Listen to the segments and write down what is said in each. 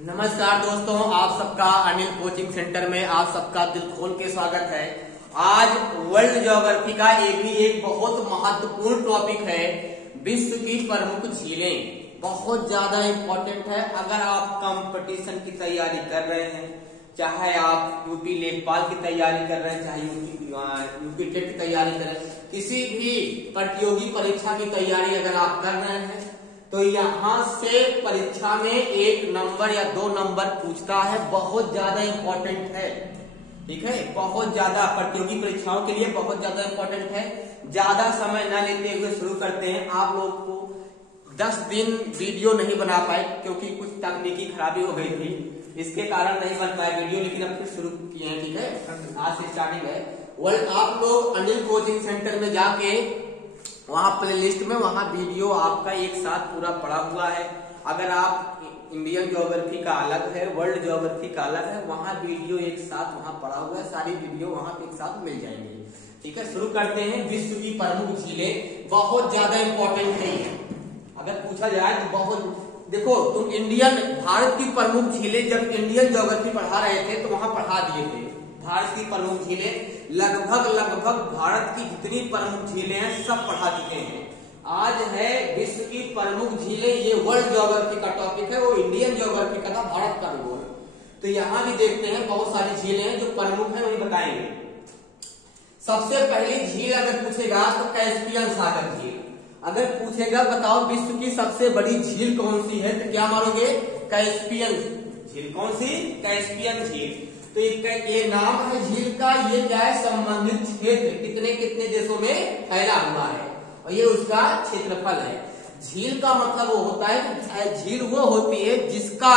नमस्कार दोस्तों, आप सबका अनिल कोचिंग सेंटर में आप सबका दिल खोल के स्वागत है। आज वर्ल्ड ज्योग्राफी का एक बहुत महत्वपूर्ण टॉपिक है, विश्व की प्रमुख झीलें। बहुत ज्यादा इम्पोर्टेंट है। अगर आप कंपटीशन की तैयारी कर रहे हैं, चाहे आप यूपी लेखपाल की तैयारी कर रहे हैं, चाहे यूपी टेट की तैयारी कर रहे हैं, किसी भी प्रतियोगी परीक्षा की तैयारी अगर आप कर रहे हैं तो यहाँ से परीक्षा में 1 नंबर या 2 नंबर पूछता है। बहुत ज्यादा इम्पोर्टेंट है, ठीक है। बहुत ज्यादा प्रतियोगी परीक्षाओं के लिए बहुत ज्यादा इम्पोर्टेंट है। ज्यादा समय न लेते हुए शुरू करते हैं। आप लोग को 10 दिन वीडियो नहीं बना पाए क्योंकि कुछ तकनीकी खराबी हो गई थी, इसके कारण नहीं बन पाए वीडियो, लेकिन अब फिर शुरू किए हैं, ठीक है। आज से स्टार्टिंग है। आप लोग अनिल कोचिंग सेंटर में जाके वहां प्ले लिस्ट में वहां वीडियो आपका एक साथ पूरा पड़ा हुआ है। अगर आप इंडियन ज्योग्राफी का अलग है, वर्ल्ड ज्योग्राफी का अलग है, वहां वीडियो एक साथ वहां पड़ा हुआ है। सारी वीडियो वहां एक साथ मिल जाएंगे, ठीक है। शुरू करते हैं। विश्व की प्रमुख झीलें बहुत ज्यादा इंपॉर्टेंट है। अगर पूछा जाए तो बहुत, देखो तुम भारत की प्रमुख झीलें जब इंडियन ज्योग्राफी पढ़ा रहे थे तो वहां पढ़ा दिए थे। भारत की प्रमुख झीलें लगभग भारत की जितनी प्रमुख झीलें हैं सब पढ़ा चुके हैं। आज है विश्व की प्रमुख झीलें। ये वर्ल्ड ज्योग्राफी का टॉपिक है, वो इंडियन ज्योग्राफी का था, भारत का भूगोल। तो यहाँ भी देखते हैं बहुत सारी झीलें हैं जो प्रमुख है, वही बताएंगे। सबसे पहली झील अगर पूछेगा तो कैस्पियन सागर झील। अगर पूछेगा बताओ विश्व की सबसे बड़ी झील कौन सी है, तो क्या मानोगे? कैस्पियन झील। कौन सी? कैस्पियन झील। तो ये नाम है झील का। ये क्या है? संबंधित क्षेत्र कितने देशों में फैला हुआ है और ये उसका क्षेत्रफल है। झील का मतलब वो होता है, झील वो होती है जिसका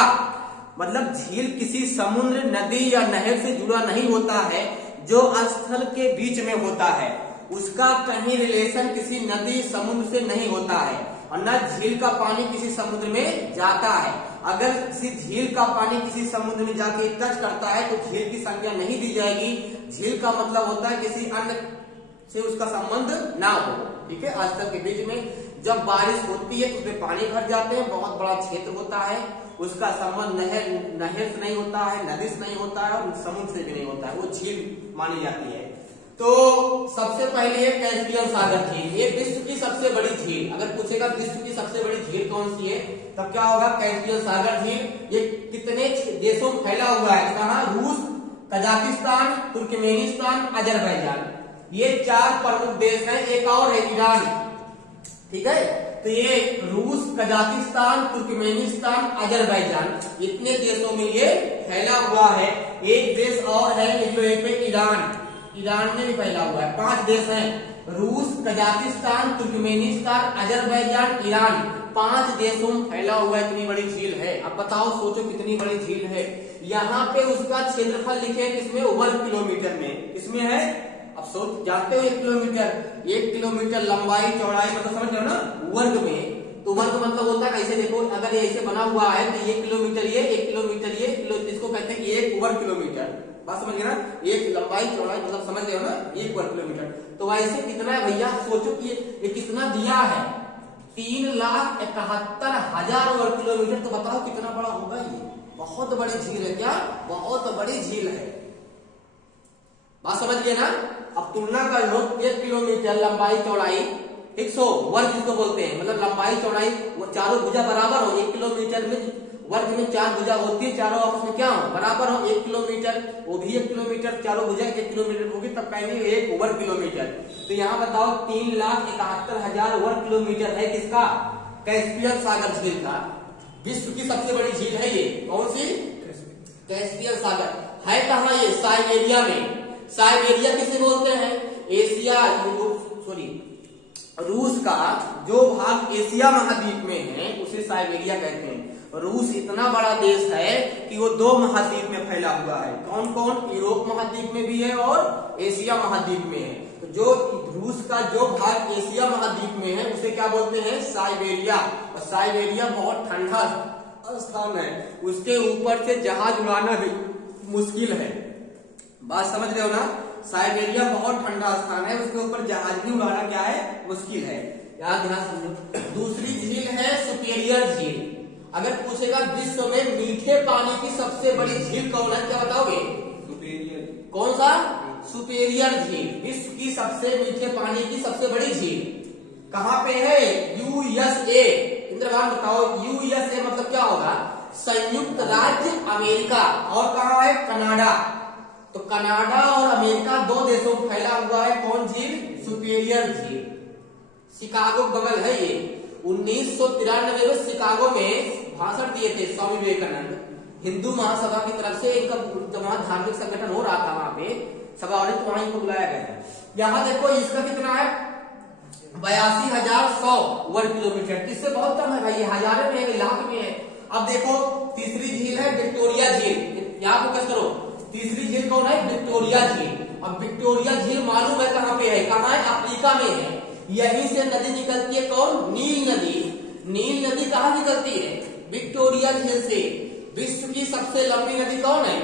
मतलब झील किसी समुद्र, नदी या नहर से जुड़ा नहीं होता है, जो स्थल के बीच में होता है। उसका कहीं रिलेशन किसी नदी समुद्र से नहीं होता है और न झील का पानी किसी समुद्र में जाता है। अगर किसी झील का पानी किसी समुद्र में जाके टच करता है तो झील की संज्ञा नहीं दी जाएगी। झील का मतलब होता है किसी अन्य से उसका संबंध ना हो, ठीक है। स्थल के बीच में जब बारिश होती है तो उसमें पानी भर जाते हैं, बहुत बड़ा क्षेत्र होता है, उसका संबंध नहर से नहीं होता है, नदी से नहीं होता है और समुद्र से भी नहीं होता है, वो झील मानी जाती है। तो सबसे पहले है कैस्पियन सागर झील। ये विश्व की सबसे बड़ी झील। अगर पूछेगा विश्व की सबसे बड़ी झील कौन सी है, तब क्या होगा? कैस्पियन सागर झील। ये कितने देशों में फैला हुआ है? कहाँ? रूस, कजाकिस्तान, तुर्कमेनिस्तान, अजरबैजान। ये 4 प्रमुख देश हैं। एक और है ईरान, ठीक है। तो ये रूस, कजाकिस्तान, तुर्कमेनिस्तान, अजरबैजान, इतने देशों में ये फैला हुआ है। एक देश और है ईरान में भी फैला हुआ है। 5 देश हैं, रूस, कजाकिस्तान, तुर्कमेनिस्तान, अजरबैजान, ईरान। 5 देशों में फैला हुआ है। इतनी बड़ी झील है। अब बताओ, सोचो कितनी बड़ी झील है। यहाँ पे उसका क्षेत्रफल लिखे किसमें? वर्ग किलोमीटर में। किसमें है? अब सोच, जानते हो 1 किलोमीटर, 1 किलोमीटर लंबाई चौड़ाई, मतलब समझ रहे हो ना, वर्ग में। तो वर्ग मतलब होता है ऐसे, देखो अगर ये ऐसे बना हुआ है तो 1 किलोमीटर ये, 1 किलोमीटर ये, इसको कहते हैं 1 वर्ग किलोमीटर। बात समझ गए ना? 1 लंबाई चौड़ाई मतलब समझ रहे हो ना, 1 वर्ग किलोमीटर। तो वैसे कितना है भैया? सोचो कि ये कितना दिया है, 3,71,000 वर्ग किलोमीटर। तो बताओ कितना बड़ा होगा ये? बहुत बड़ी झील है। क्या? बहुत बड़ी झील है। बात समझ गए ना? अब तुलना कर लो, 1 किलोमीटर लंबाई चौड़ाई, 100 वर्ग जिसको बोलते हैं, मतलब लंबाई चौड़ाई वो चारों भुजा बराबर हो। 1 किलोमीटर में वर्ग में 4 भुजा होती है, चारों आपस में क्या हो? बराबर हो। 1 किलोमीटर, वो भी 1 किलोमीटर, चारों भुजा 1 किलोमीटर होगी, तब कहेंगे 1 वर्ग किलोमीटर। तो यहाँ बताओ 3,71,000 वर्ग किलोमीटर है किसका? कैस्पियन सागर झील का। विश्व की सबसे बड़ी झील है ये। कौन सी? कैस्पियन सागर। है कहाँ ये? साइबेरिया में। साइबेरिया किसे बोलते हैं? एशिया, रूस का जो भाग एशिया महाद्वीप में है उसे साइबेरिया कहते हैं। रूस इतना बड़ा देश है कि वो 2 महाद्वीप में फैला हुआ है। कौन कौन? यूरोप महाद्वीप में भी है और एशिया महाद्वीप में है। तो जो रूस का जो भाग एशिया महाद्वीप में है उसे क्या बोलते हैं? साइबेरिया। और साइबेरिया बहुत ठंडा स्थान है, उसके ऊपर से जहाज उड़ाना भी मुश्किल है। बात समझ रहे हो ना? साइबेरिया बहुत ठंडा स्थान है, उसके ऊपर जहाज भी उड़ाना क्या है? मुश्किल है। यहाँ ध्यान समझो। दूसरी झील है सुपेरियर झील। अगर पूछेगा विश्व में मीठे पानी की सबसे बड़ी झील कौन है, क्या बताओगे? सुपेरियर। कौन सा? सुपेरियर झील। विश्व की सबसे मीठे पानी की सबसे बड़ी झील कहाँ पे है? यूएसए। इंद्रभान बताओ, यूएसए मतलब क्या होगा? संयुक्त राज्य अमेरिका। और कहाँ है? कनाडा। तो कनाडा और अमेरिका दो देशों में फैला हुआ है कौन झील? सुपेरियर झील। शिकागो बगल है ये। 1993 में शिकागो में भाषण दिए थे स्वामी विवेकानंद, हिंदू महासभा की तरफ से। इनका वहां धार्मिक संगठन हो रहा था, वहां पे सभा तो वहां इनको बुलाया गया था। यहाँ देखो इसका कितना है? 82,100 वर्ग किलोमीटर। किससे बहुत कम है भाई, ये हजारों में है, लाख में है। अब देखो तीसरी झील है विक्टोरिया झील। यहाँ फोकस करो, तीसरी झील कौन है? विक्टोरिया झील। अब विक्टोरिया झील मालूम है कहाँ पे है? कहाँ है? अफ्रीका में है। यहीं से नदी निकलती है कौन? नील नदी। नील नदी कहाँ निकलती है? विक्टोरिया झील से। विश्व की सबसे लंबी नदी कौन है?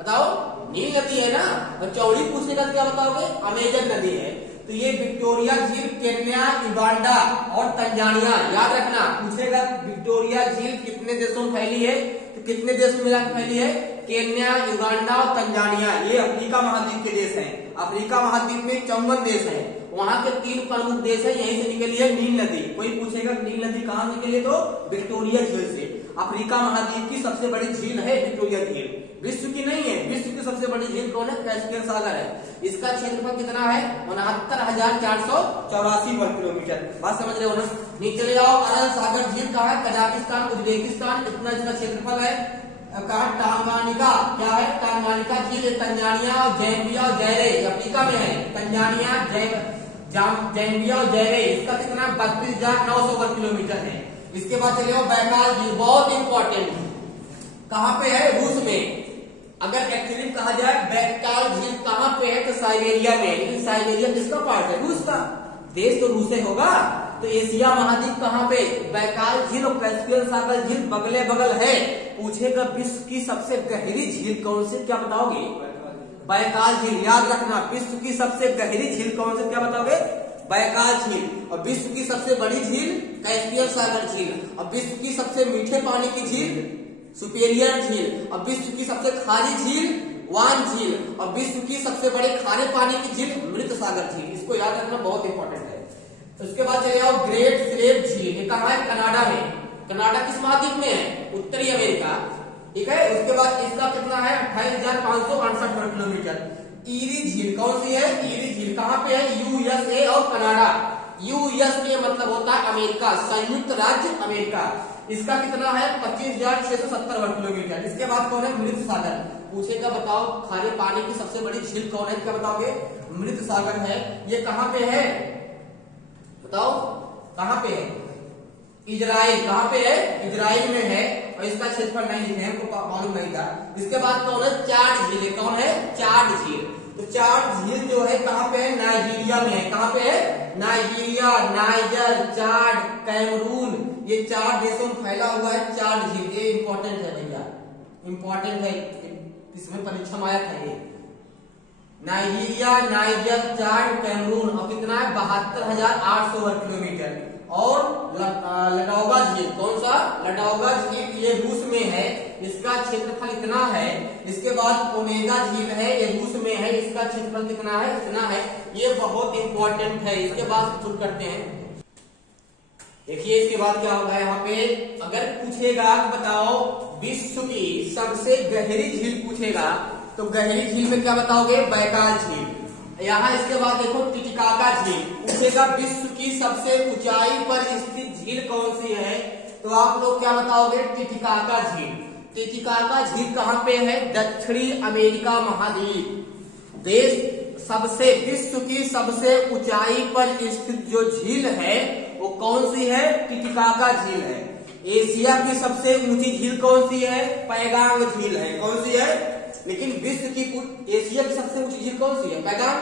बताओ। नील नदी है ना। और चौड़ी पूछेगा क्या बताओगे? अमेजन नदी है। तो ये विक्टोरिया झील केन्या, युगांडा और तंजानिया, याद रखना पूछेगा। विक्टोरिया झील कितने देशों में फैली है? तो कितने देश में मिला फैली है? केन्या, युगांडा और तंजानिया। ये अफ्रीका महाद्वीप के देश हैं। अफ्रीका महाद्वीप में 54 देश हैं। वहां के 3 प्रमुख देश है, यहीं से निकली है नील नदी। कोई पूछेगा नील नदी कहाँ निकली? तो विक्टोरिया झील से। अफ्रीका महाद्वीप की सबसे बड़ी झील है विक्टोरिया झील। विश्व की नहीं है। विश्व की सबसे बड़ी झील कौन है? कैस्पियन सागर है। इसका क्षेत्रफल कितना है? 69,484 वर्ग किलोमीटर। बात समझ रहे हो ना? नीचे चले जाओ, अरल सागर झील कहाँ है? Kazakhstan, Uzbekistan. इतना इसका क्षेत्रफल है। कहा टांगानिका, क्या है? टांगानिका झील तंजानिया और जैम्बिया और जैरे, अफ्रीका में है। तंजानिया, जैम्बिया और जैरे। इसका कितना? 32,900 वर्ग किलोमीटर है। इसके बाद चले जाओ बैकाल झील, बहुत इंपॉर्टेंट। कहाँ पे है? रूस में। अगर एक्चुअली कहा जाए बैकाल झील कहाँ पे है, तो साइबेरिया में। लेकिन साइबेरिया किसका पार्ट है? रूस का। देश तो रूस से होगा। तो एशिया महाद्वीप कहाँ पे? बैकाल झील और कैस्पियन सागर झील बगले बगल है। पूछेगा विश्व की सबसे गहरी झील कौन सी, क्या बताओगे? बैकाल झील। याद रखना, विश्व की सबसे गहरी झील कौन सी, क्या बताओगे? बैकाल झील। और विश्व की सबसे बड़ी झील कैस्पियन सागर झील। और विश्व की सबसे मीठे पानी की झील सुपेरियर झील। और विश्व की सबसे खारी झील वान झील। और विश्व की सबसे बड़े खारे पानी की झील मृत सागर झील। इसको याद रखना, बहुत इंपॉर्टेंट है। उसके बाद चले जाओ ग्रेट स्लेव झील। ये कहाँ है? कनाडा में। कनाडा किस महाद्वीप में है? उत्तरी अमेरिका। ठीक है। उसके बाद इसका कितना है? 28,568 वर्ग किलोमीटर। ईरी झील कौन सी है? ईरी झील कहाँ पे है? यूएसए और कनाडा। यूएसए मतलब होता है अमेरिका, संयुक्त राज्य अमेरिका। इसका कितना है? 25,670 वर्ग किलोमीटर। इसके बाद कौन है? मृत सागर। पूछेगा बताओ खारे पानी की सबसे बड़ी झील कौन है, क्या बताओगे? मृत सागर है। ये कहाँ पे है? बताओ कहाँ पे है? इजराइल। कहाँ पे है? इजराइल में है। और इसका क्षेत्रफल नहीं लिखे, हमको मालूम नहीं था। इसके बाद कौन है? चाड झील। कौन है? चाड झील। तो चाड झील जो है कहाँ पे है? नाइजीरिया में है। कहाँ पे है? नाइजीरिया, नाइजर, चाड, कैमरून, ये 4 देशों में फैला हुआ है चाड झील। ये इंपॉर्टेंट है भैया, इंपॉर्टेंट है, इसमें परीक्षा में आया था ये। नाइजीरिया, नाइजर, चाड, कैमरून। और कितना है? 72,800 वर्ग किलोमीटर। और लडौगा झील, कौन सा? लडौगा झील, ये रूस में है। इसका क्षेत्रफल इतना है। इसके बाद ओनेगा झील है, ये रूस में है। इसका क्षेत्रफल कितना है? इतना है। ये बहुत इंपॉर्टेंट है। इसके बाद शुरू करते हैं। देखिए इसके बाद क्या होगा यहाँ पे, अगर पूछेगा बताओ विश्व की सबसे गहरी झील पूछेगा, तो गहरी झील में क्या बताओगे? बैकाल झील। यहाँ इसके बाद देखो टिटिकाका झील पूछेगा, विश्व की सबसे ऊंचाई पर स्थित झील कौन सी है, तो आप लोग क्या बताओगे? टिटिकाका झील। टिटिकाका झील कहाँ पे है? दक्षिणी अमेरिका महाद्वीप। सबसे विश्व की सबसे ऊंचाई पर स्थित जो झील है वो कौन सी है? टिटिकाका झील है। एशिया की सबसे ऊंची झील कौन सी है? पैगांग झील है। कौन सी है? लेकिन विश्व की एशिया की सबसे ऊंची झील कौन सी है? पैगांग।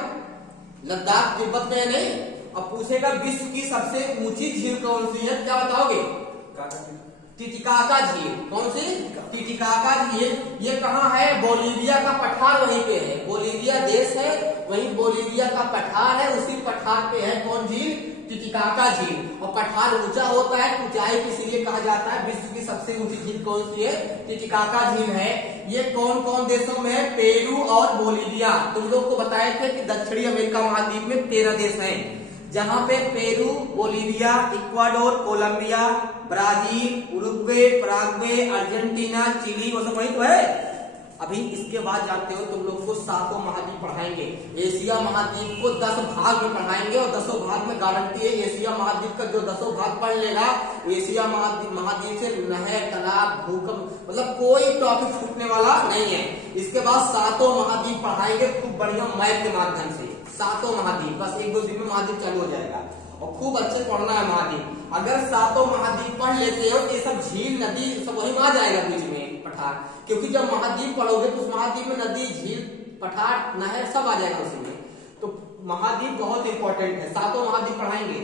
लद्दाख तिब्बत में है नहीं। अब पूछेगा विश्व की सबसे ऊंची झील कौन सी है, क्या बताओगे? टिटिकाका झील। कौन सी? टिटिकाका झील। ये कहाँ है? बोलीविया का पठार वहीं पे है। बोलीविया देश है, वहीं बोलीविया का पठार है, उसी पठार पे है कौन झील? टिटिकाका झील। और पठार ऊंचा होता है, ऊंचाई इसीलिए कहा जाता है विश्व की सबसे ऊंची झील कौन सी है? टिटिकाका झील है। ये कौन कौन देशों में है? पेरू और बोलीविया। तुम लोग को बताए थे कि दक्षिणी अमेरिका महाद्वीप में 13 देश हैं, जहां पे Peru, Bolivia, Ecuador, Colombia, Brazil, Uruguay, Paraguay, Argentina, Chile, वो सब वही तो है। अभी इसके बाद जानते हो तुम लोग को 7 महाद्वीप पढ़ाएंगे। एशिया महाद्वीप को 10 भाग में पढ़ाएंगे और 10 भाग में गारंटी है एशिया महाद्वीप का जो 10 भाग पढ़ लेगा, एशिया महाद्वीप से नहर, तालाब, भूकंप, मतलब कोई टॉपिक छूटने वाला नहीं है। इसके बाद 7 महाद्वीप पढ़ाएंगे खूब बढ़िया मैप के माध्यम से। 7 महाद्वीप, बस 1-2 दिन में महाद्वीप चालू हो जाएगा और खूब अच्छे पढ़ना है महाद्वीप। अगर 7 महाद्वीप पढ़ लेते हो तो ये सब झील, नदी सब वही में आ जाएगा बीच में पठार, क्योंकि जब महाद्वीप पढ़ोगे तो उस महाद्वीप में नदी, झील, पठार, नहर सब आ जाएगा उसी में। तो महाद्वीप बहुत इंपॉर्टेंट है, 7 महाद्वीप पढ़ाएंगे।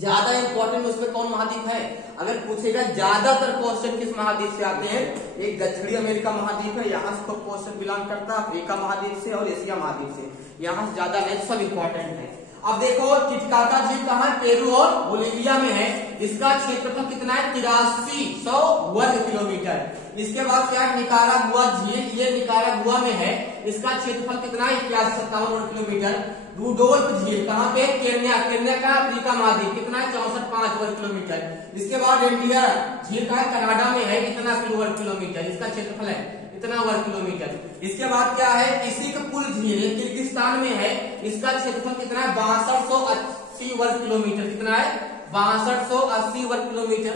ज्यादा इंपॉर्टेंट उसमें कौन महाद्वीप है? अगर पूछेगा ज्यादातर क्वेश्चन किस महाद्वीप से आते हैं? एक दक्षिणी अमेरिका महाद्वीप है, यहाँ से क्वेश्चन बिलोंग करता है अफ्रीका महाद्वीप से और एशिया महाद्वीप से, यहाँ से ज्यादा नहीं, सब इंपॉर्टेंट है। अब देखो टिटिकाका झील कहाँ है? पेरू और बोलीविया में है। इसका क्षेत्रफल कितना है? 8300 वर्ग किलोमीटर। इसके बाद क्या? निकारागुआ झील, ये निकारागुआ में है। इसका क्षेत्रफल कितना है? 8157 वर्ग किलोमीटर। रूडोल्फ झील कहाँ पे? केन्या, केन्या का अफ्रीका महाद्वीप, कितना है? 64.5 वर्ग किलोमीटर। इसके बाद रेंडियर झील का कनाडा में है, कितना वर्ग किलोमीटर? इसका क्षेत्रफल है इतना वर्ग किलोमीटर। इसके बाद क्या है? इसिकपुल झील किर्गिस्तान में है, इसका क्षेत्रफल कितना है? 6280 वर्ग किलोमीटर। कितना है? 6280 वर्ग किलोमीटर,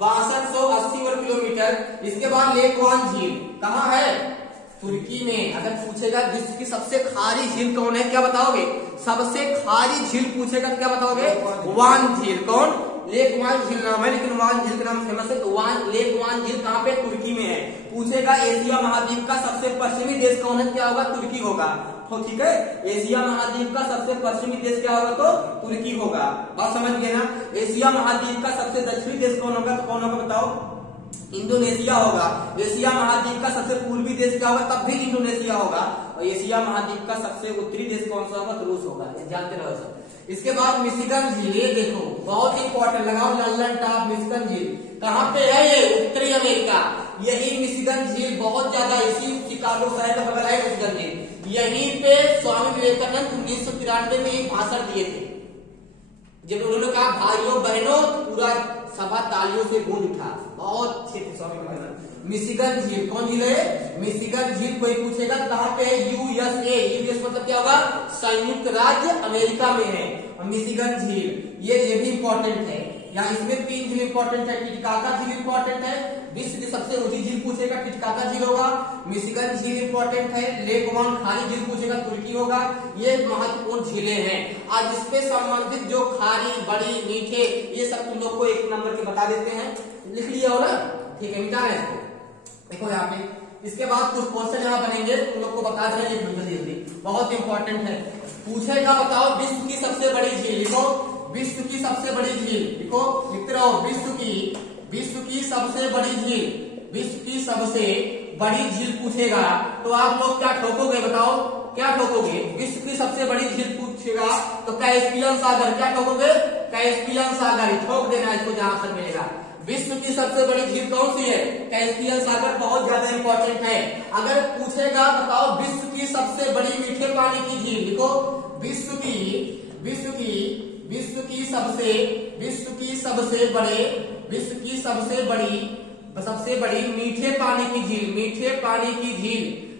6280 वर्ग किलोमीटर। इसके बाद लेकवान झील कहाँ है? तुर्की में। अगर पूछेगा विश्व की सबसे खारी झील कौन है, क्या बताओगे? सबसे खारी झील पूछेगा क्या बताओगे? वान झील। कौन? लेक वान झील नाम है, लेकिन वान झील का नाम फेमस है। तो लेक वान झील कहाँ पे? तुर्की में है। पूछेगा एशिया महाद्वीप का सबसे पश्चिमी देश कौन है, क्या होगा? तुर्की होगा। तो ठीक है, एशिया महाद्वीप का सबसे पश्चिमी देश क्या होगा? तो तुर्की होगा। बात समझ गए ना? एशिया महाद्वीप का सबसे दक्षिणी देश कौन होगा? तो कौन होगा बताओ? इंडोनेशिया होगा। एशिया महाद्वीप का सबसे पूर्वी देश क्या होगा? तब भी इंडोनेशिया होगा। और एशिया महाद्वीप का सबसे उत्तरी देश कौन सा होगा? तो रूस होगा। जानते रहो सब। इसके बाद मिशिगन झील, ये देखो बहुत इंपॉर्टेंट, लगाओ लल्लन टॉप। मिशिगन झील कहाँ पे है? ये उत्तरी अमेरिका। यही मिशिगन झील बहुत ज्यादा, इसी शिकागो शहर का बगल है मिशिगन झील। यहीं पे स्वामी विवेकानंद 1993 में एक भाषण दिए थे, जब उन्होंने कहा भाइयों बहनों, पूरा सभा तालियों से गूंज उठा। बहुत अच्छे थे स्वामी विवेकानंद। मिशिगन झील कौन झील है? मिशिगन झील कोई पूछेगा कहाँ पे है? यूएसए, यूएस मतलब क्या होगा? संयुक्त राज्य अमेरिका में है मिशिगन झील। ये भी इंपॉर्टेंट है। यहाँ इसमें 3 झील इंपॉर्टेंट है। टिटिकाका झील इंपॉर्टेंट है, विश्व की सबसे ऊंची झील पूछेगा टिटिकाका झील होगा। मिशिगन झील इंपॉर्टेंट है। लेक वान खारी झील पूछेगा, तुर्की होगा। ये महत्वपूर्ण झीलें हैं। आज इससे संबंधित जो खारी, बड़ी, मीठे, ये सब तुम लोग को 1 नंबर के बता देते हैं। लिख लिया हो ना? ठीक है, मिटा है इसको। देखो यहाँ पे इसके बाद कुछ क्वेश्चन यहाँ बनेंगे, तुम लोग को बता दें, जल्दी जल्दी, बहुत इंपॉर्टेंट है। पूछेगा बताओ विश्व की सबसे बड़ी झील, लिखो विश्व की सबसे बड़ी झील, लिखो लिखते रहो विश्व की सबसे बड़ी झील, विश्व की सबसे बड़ी झील पूछेगा तो आप लोग क्या ठोकोगे बताओ? क्या ठोकोगे? विश्व की सबसे बड़ी झील पूछेगा तो कैस्पियन सागर, क्या ठोकोगे? कैस्पियन सागर, ठोक देना इसको जहां तक मिलेगा। विश्व की सबसे बड़ी झील कौन सी है? कैस्पियन सागर, बहुत ज्यादा इंपॉर्टेंट है। अगर पूछेगा बताओ विश्व की सबसे बड़ी मीठे पानी की झील, लिखो विश्व की सबसे बड़ी मीठे पानी की झील,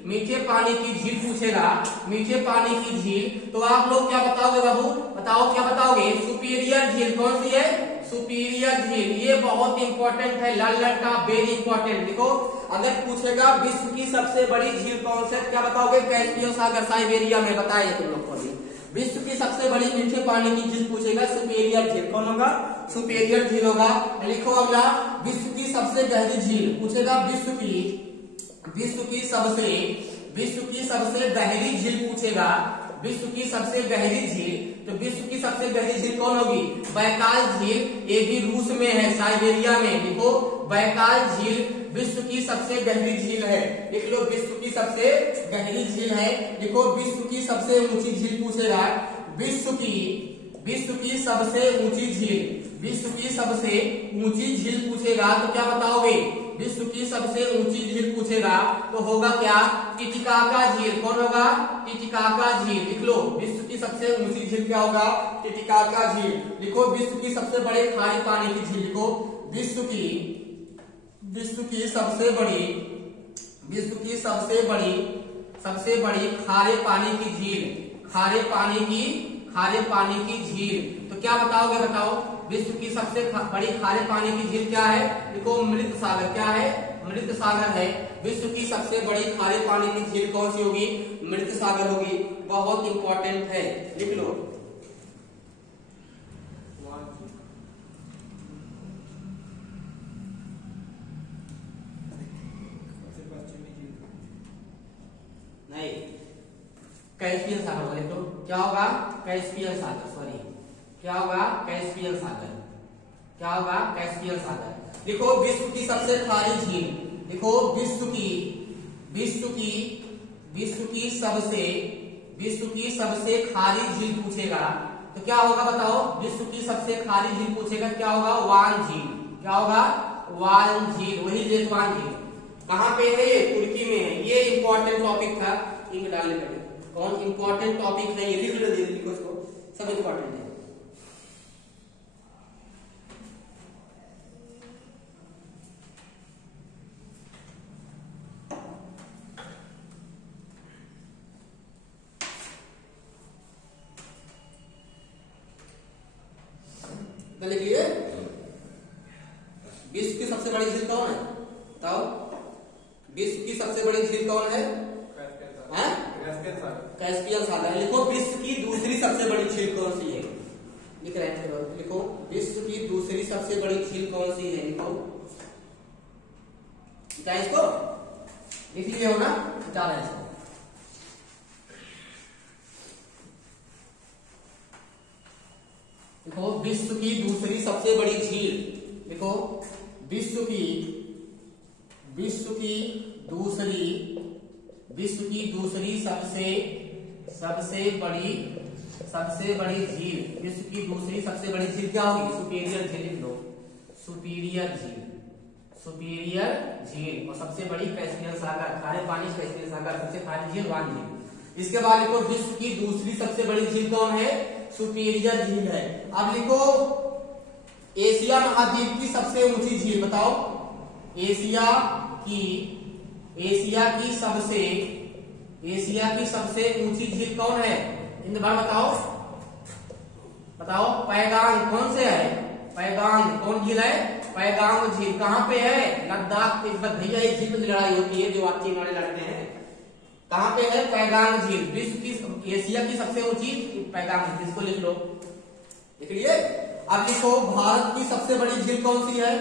मीठे पानी की झील पूछेगा, मीठे पानी की झील तो आप लोग क्या बताओगे बाबू? बताओ क्या बताओगे? सुपीरियर झील कौन सी है? सुपीरियर झील, ये बहुत इंपॉर्टेंट है। लल्लन का वेरी इंपॉर्टेंट। देखो अगर पूछेगा विश्व की सबसे बड़ी झील कौन सी, क्या बताओगे? कैस्पियन सागर, साइबेरिया में बताइए तुम लोग को। विश्व की सबसे बड़ी मीठे पानी की झील पूछेगा, सुपीरियर झील। कौन होगा? सुपीरियर झील होगा। लिखो अगला, विश्व की सबसे गहरी झील पूछेगा, विश्व की सबसे गहरी झील पूछेगा, विश्व की सबसे गहरी झील। तो विश्व की सबसे गहरी झील कौन होगी? बैकाल झील, ये भी रूस में है, साइबेरिया में। देखो बैकाल झील विश्व की सबसे गहरी झील है। लिख लो विश्व की सबसे गहरी झील है। देखो विश्व की सबसे ऊंची झील पूछेगा, विश्व की सबसे ऊंची झील, विश्व की सबसे ऊंची झील पूछेगा तो क्या बताओगे? विश्व की सबसे ऊंची झील पूछेगा तो होगा क्या? टिटिकाका झील। कौन होगा? टिटिकाका झील। लिख लो, विश्व की सबसे ऊंची झील क्या होगा? टिटिकाका झील। लिखो, विश्व की सबसे बड़े खारे पानी की झील। लिखो, विश्व की सबसे बड़ी खारे पानी की झील। खारे पानी की झील तो क्या बताओगे? बताओ, विश्व की सबसे बड़ी खारे पानी की झील क्या है? देखो, मृत सागर। क्या है? मृत सागर है। विश्व की सबसे बड़ी खारे पानी की झील कौन सी होगी? मृत सागर होगी। बहुत इंपॉर्टेंट है, लिख लो। नहीं, कैस्पियन सागर बोले तो क्या होगा? कैस्पियन सागर। सॉरी, क्या होगा? कैस्पियन सागर। क्या होगा? कैस्पियन सागर। देखो, विश्व की सबसे खारी झील। देखो, विश्व की सबसे खारी झील पूछेगा तो क्या होगा? बताओ, विश्व की सबसे खारी झील पूछेगा, क्या होगा? वान झील। क्या होगा? वान झील। वही जेतवान झील। कहाँ पे है? ये तुर्की में है। ये इंपॉर्टेंट टॉपिक था, इंक डालने पड़े। कौन इंपॉर्टेंट टॉपिक है? ये लिख लो, लिखो इसको, सब इंपॉर्टेंट है। लिखिए, विश्व की सबसे बड़ी झील कौन है? बताओ, विश्व की सबसे बड़ी झील कौन है? कैस्पियन सागर। लिखो, विश्व की दूसरी सबसे बड़ी झील कौन सी है? लिख रहे हैं, लिखो, विश्व की दूसरी सबसे बड़ी झील कौन सी है? लिखो, क्या इसको लिख लिए हो ना? बता रहे हैं इसको। देखो, विश्व की दूसरी सबसे बड़ी झील। देखो, विश्व की दूसरी सबसे बड़ी झील। विश्व की दूसरी सबसे बड़ी झील क्या होगी? सुपीरियर झील। लिख लो, सुपीरियर झील। और सबसे बड़ी कैस्पियन सागर। खारे पानी कैस्पियन सागर। सबसे खारी झील वान झील। इसके बाद लिखो, विश्व की दूसरी सबसे बड़ी झील कौन है? सुपीरियर झील है। अब लिखो, एशिया महाद्वीप की सबसे ऊंची झील। बताओ, एशिया की सबसे ऊंची झील कौन है? इन बार बताओ। पैगांग। कौन से है? पैगांग। कौन झील है? पैगांग झील। कहाँ पे है? लद्दाख। भैया, एक झील में लड़ाई होती है जो आप चीन वाले लड़ते हैं। कहाँ पे है? पैगांग झील। विश्व की एशिया की सबसे ऊंची पैगांग झील। इसको लिख लो, लिख लिए। अब लिखो, भारत की सबसे बड़ी झील कौन सी है?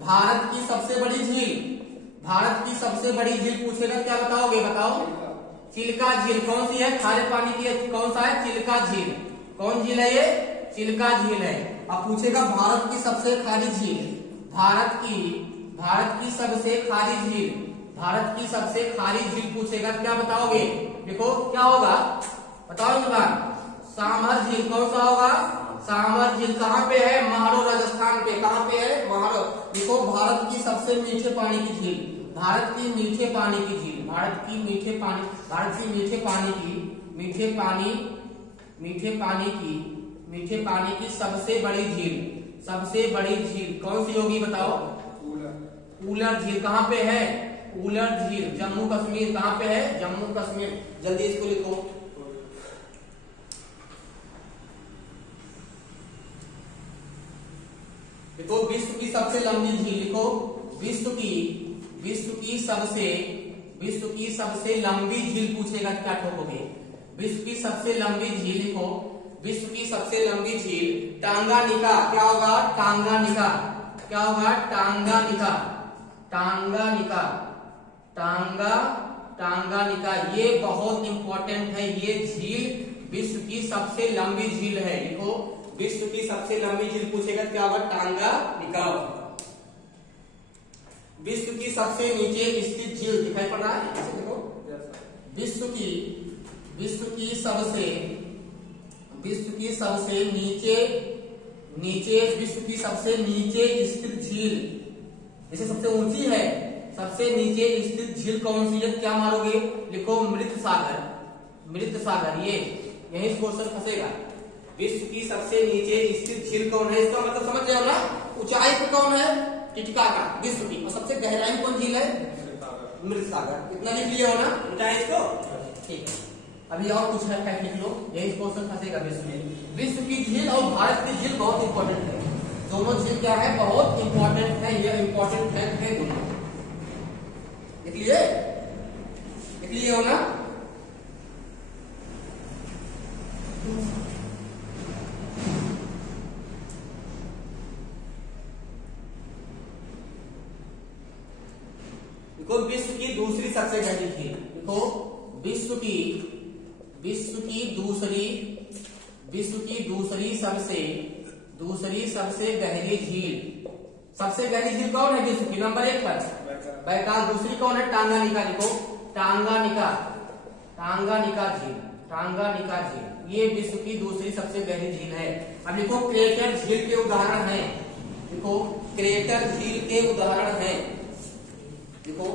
भारत की सबसे बड़ी झील पूछेगा, क्या बताओगे? बताओ, चिल्का झील। कौन सी है? खारे पानी की। कौन सा है? चिल्का झील। कौन झील है ये? चिल्का झील है। अब पूछेगा, भारत की सबसे खारी झील। भारत की सबसे खारी झील पूछेगा, क्या बताओगे? देखो, क्या होगा? बताओ इस बार। सामर झील। कौन सा होगा? सामर झील। कहाँ पे है? महारो, राजस्थान पे। कहाँ पे है? महारो। देखो, भारत की सबसे मीठे पानी की झील। भारत की मीठे पानी की सबसे बड़ी झील कौन सी होगी? बताओ। उलर झील। कहाँ पे है? उलर झील, जम्मू कश्मीर। कहाँ पे है? जम्मू कश्मीर। जल्दी इसको लिखो। देखो, विश्व की सबसे लंबी झील। लिखो, विश्व की सबसे लंबी झील पूछेगा, क्या ठोकोगे? विश्व की सबसे लंबी झील। लिखो, विश्व की सबसे लंबी झील टांगानिका। क्या होगा? टांगानिका। क्या होगा? टांगानिका। ये बहुत इंपॉर्टेंट है। ये झील विश्व की सबसे लंबी झील है। लिखो, विश्व की सबसे लंबी झील पूछेगा, क्या होगा? टांगानिका। विश्व की सबसे नीचे स्थित झील दिखाई पड़ रहा है? देखो, विश्व की सबसे नीचे विश्व की सबसे नीचे स्थित झील, जैसे सबसे ऊंची है, सबसे नीचे स्थित झील कौन सी है, क्या मारोगे, लिखो मृत सागर। मृत सागर, ये यही क्वेश्चन फंसेगा। विश्व की सबसे नीचे स्थित झील कौन है, इसका मतलब समझ जाओ ना, ऊंचाई पे कौन है, टिटकाका विश्व की, और सबसे गहराई कौन झील है, मृत सागर। इतना लिख लिया हो ना ऊंचाई इसको, ठीक है। अभी और कुछ है फैक्ट लिख लो, यही क्वेश्चन फंसेगा विश्व में। विश्व की झील और भारत की झील बहुत इंपॉर्टेंट है, दोनों झील क्या है, बहुत इंपॉर्टेंट है, ये इंपॉर्टेंट फैक्ट है दोनों। लिख लिए हो ना। देखो विश्व की दूसरी सबसे गहरी झील, देखो विश्व की दूसरी सबसे गहरी झील, सबसे गहरी झील कौन है विश्व की, नंबर 1 पर बैकाल। दूसरी कौन है, टांगानिका, देखो टांगानिका झील, ये विश्व की दूसरी सबसे गहरी झील है। अब देखो क्रेटर झील के उदाहरण हैं, देखो क्रेटर झील के उदाहरण हैं, देखो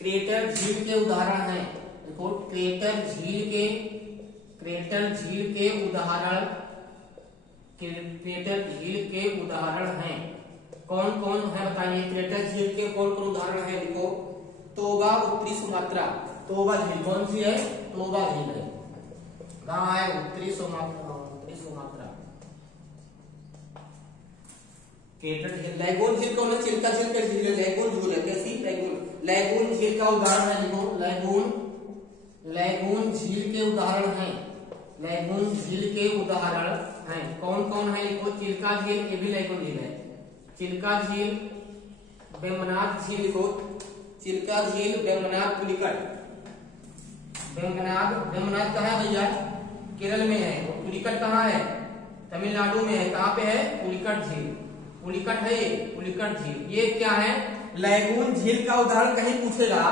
क्रेटर झील के उदाहरण हैं, देखो क्रेटर झील के उदाहरण हैं, कौन कौन है बताइए। क्रेटर झील के कौन कौन उदाहरण है, देखो तोबा उत्तरी सुमात्रा, तोबा झील कौन सी है, तोबा झील है, कहाँ है, उत्तरी सुमात्रा। लैगून झील कौन है, चिल्का झील का झील है, लैगून झील है, कैसी लैगून झील का उदाहरण है, देखो लैगून झील के उदाहरण हैं, लैगून झील के उदाहरण हैं, कौन कौन है, देखो चिल्का झील, ये भी लैगून झील है, चिल्का झील, वेम्बनाड झील, देखो चिल्का झील, वेम्बनाड, पुलिकट। वेम्बनाड कहाँ है भैया, केरल में है, पुलिकट कहाँ है, तमिलनाडु में है, कहाँ पे है, पुलिकट झील, पुलिकट है ये, पुलिकट झील। ये क्या है, लैगून झील का उदाहरण कहीं पूछेगा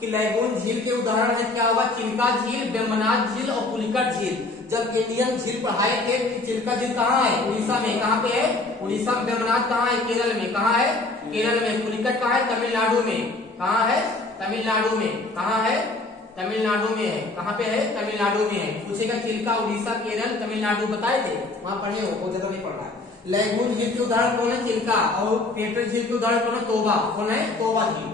कि लैगून झील के उदाहरण है, क्या होगा, चिल्का झील, वेम्बनाड झील और पुलिकट झील। जब इंडियन झील पढ़ाए थे, चिल्का झील कहाँ है, उड़ीसा में, कहाँ पे है, उड़ीसा में। वेम्बनाड कहाँ है, केरल में, कहाँ है, केरल में। पुलिकट कहाँ है, तमिलनाडु में, कहाँ है, तमिलनाडु में, कहाँ है, तमिलनाडु में है, कहाँ पे है, तमिलनाडु में है। पूछेगा चिल्का, उड़ीसा, केरल, तमिलनाडु बताए थे, वहां पढ़े हो, बहुत ज्यादा नहीं पढ़ रहा है। लैगून झील के उदाहरण कौन है, चिल्का, और क्रेटर झील के उदाहरण कौन है, तोबा, कौन है, तोबा झील।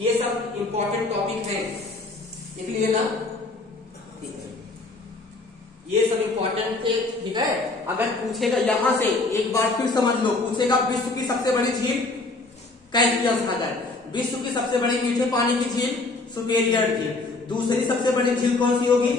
ये सब इंपॉर्टेंट टॉपिक है, लिख लिए ना, ठीक है, ये सब इंपॉर्टेंट थे, ठीक है। अगर पूछेगा यहां से एक बार फिर समझ लो, पूछेगा विश्व की सबसे बड़ी झील, कैस्पियन सागर, विश्व की सबसे बड़ी मीठे पानी की झील, सुपेरियर झील। दूसरी सबसे बड़ी झील कौन सी होगी,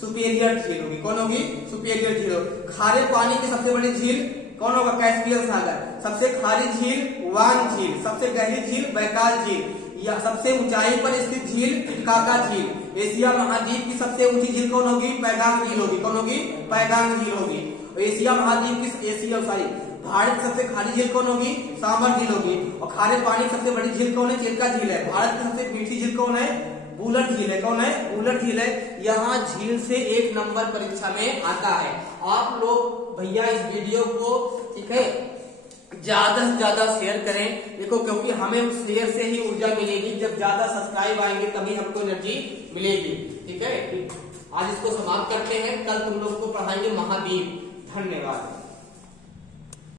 सुपेरियर झील होगी, कौन होगी, सुपेरियर झील होगी। खारे पानी की सबसे बड़ी झील कौन होगा, कैस्पियन सागर। सबसे खारी झील, वान झील। सबसे गहरी झील, बैकाल झील। या सबसे ऊंचाई पर स्थित झील, टिटकाका झील। एशिया महाद्वीप की सबसे ऊंची झील कौन होगी, पैगांग झील होगी, कौन होगी, पैगांग झील होगी। एशिया महाद्वीप की भारत की सबसे खारी झील कौन होगी, सांबर झील होगी। और खारे पानी की सबसे बड़ी झील कौन है, चिल्का झील है। भारत की सबसे मीठी झील कौन है, बुलट झील है, कौन है, बुलट झील है। यहाँ झील से 1 नंबर परीक्षा में आता है। आप लोग भैया इस वीडियो को, ठीक है, ज्यादा से ज्यादा शेयर करें, देखो क्योंकि हमें शेयर से ही ऊर्जा मिलेगी, जब ज्यादा सब्सक्राइब आएंगे तभी हमको एनर्जी मिलेगी, ठीक है। आज इसको समाप्त करते हैं, कल तुम लोग को पढ़ाएंगे महाद्वीप। धन्यवाद।